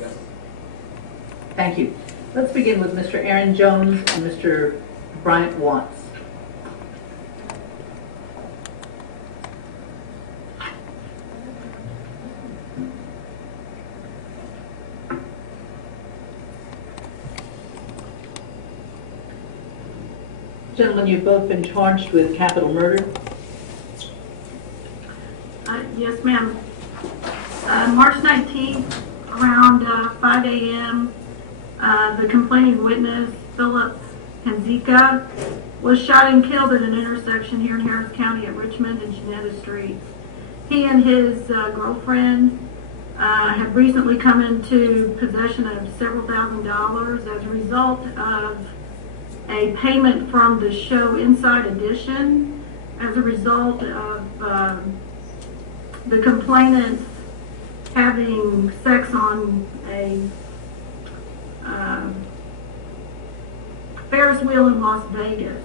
Yes. Thank you. Let's begin with Mr. Aaron Jones and Mr. Bryant Watts. Gentlemen, you've both been charged with capital murder. Yes, ma'am. March 19th, around 5 a.m., the complaining witness, Philip Hanzika, was shot and killed at an intersection here in Harris County at Richmond and Janetta Streets. He and his girlfriend have recently come into possession of several $1,000s as a result of a payment from the show Inside Edition as a result of the complainants having sex on a Ferris wheel in Las Vegas.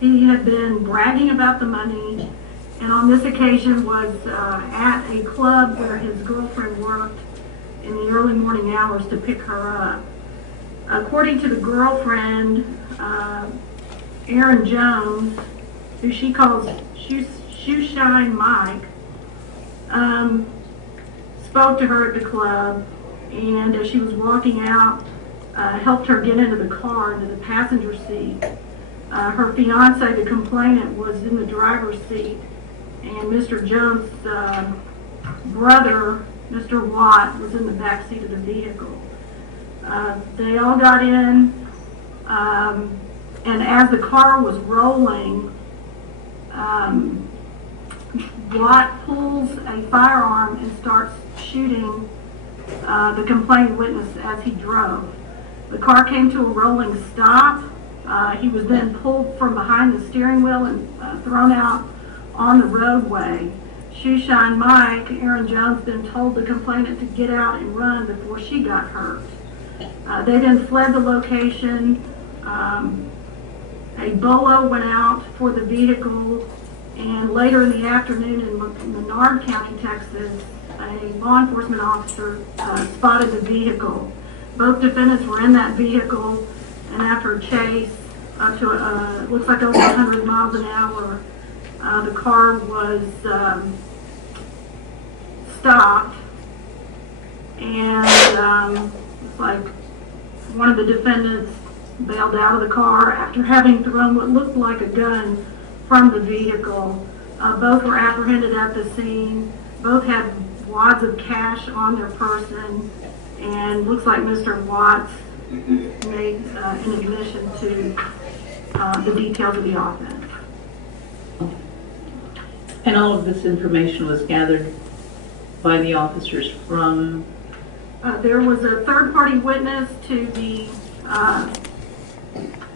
He had been bragging about the money, and on this occasion was at a club where his girlfriend worked in the early morning hours to pick her up. According to the girlfriend, Aaron Jones, who she calls Shoe Shine Mike, spoke to her at the club, and as she was walking out, helped her get into the car, into the passenger seat. Her fiance, the complainant, was in the driver's seat, and Mr. Jones' brother, Mr. Watt, was in the back seat of the vehicle. They all got in, and as the car was rolling, Watt pulls a firearm and starts shooting the complaining witness as he drove. The car came to a rolling stop. He was then pulled from behind the steering wheel and thrown out on the roadway. Shoeshine Mike, Aaron Jones, then told the complainant to get out and run before she got hurt. They then fled the location. A bolo went out for the vehicle, and later in the afternoon in Menard County, Texas, a law enforcement officer spotted the vehicle. Both defendants were in that vehicle, and after a chase up to looks like over 100 miles an hour, the car was stopped, and it's like one of the defendants bailed out of the car after having thrown what looked like a gun from the vehicle. Both were apprehended at the scene. Both had wads of cash on their person, and looks like Mr. Watts made an admission to the details of the offense. And all of this information was gathered by the officers from? There was a third-party witness to the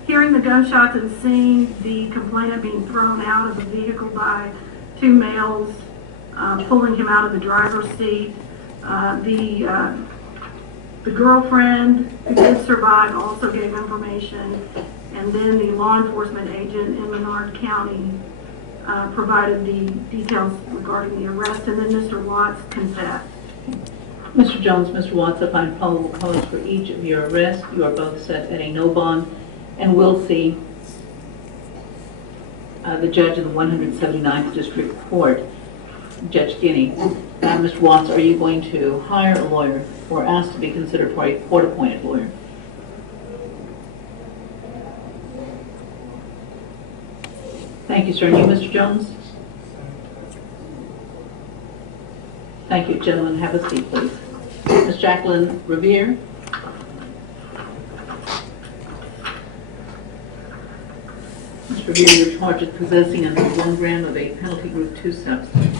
hearing the gunshots and seeing the complainant being thrown out of the vehicle by two males pulling him out of the driver's seat. The girlfriend, who did survive, also gave information, and then the law enforcement agent in Menard County provided the details regarding the arrest, and then Mr. Watts confessed. Mr. Jones, Mr. Watts, I find probable cause for each of your arrests. You are both set at a no bond, and will see the judge in the 179th District Court, Judge Guinea. Mr. Watts, are you going to hire a lawyer or ask to be considered for a court-appointed lawyer? Thank you, sir. And you, Mr. Jones? Thank you, gentlemen. Have a seat, please. Ms. Jacqueline Revere. Ms. Revere, you're charged with possessing under 1 gram of a penalty group 2 substance.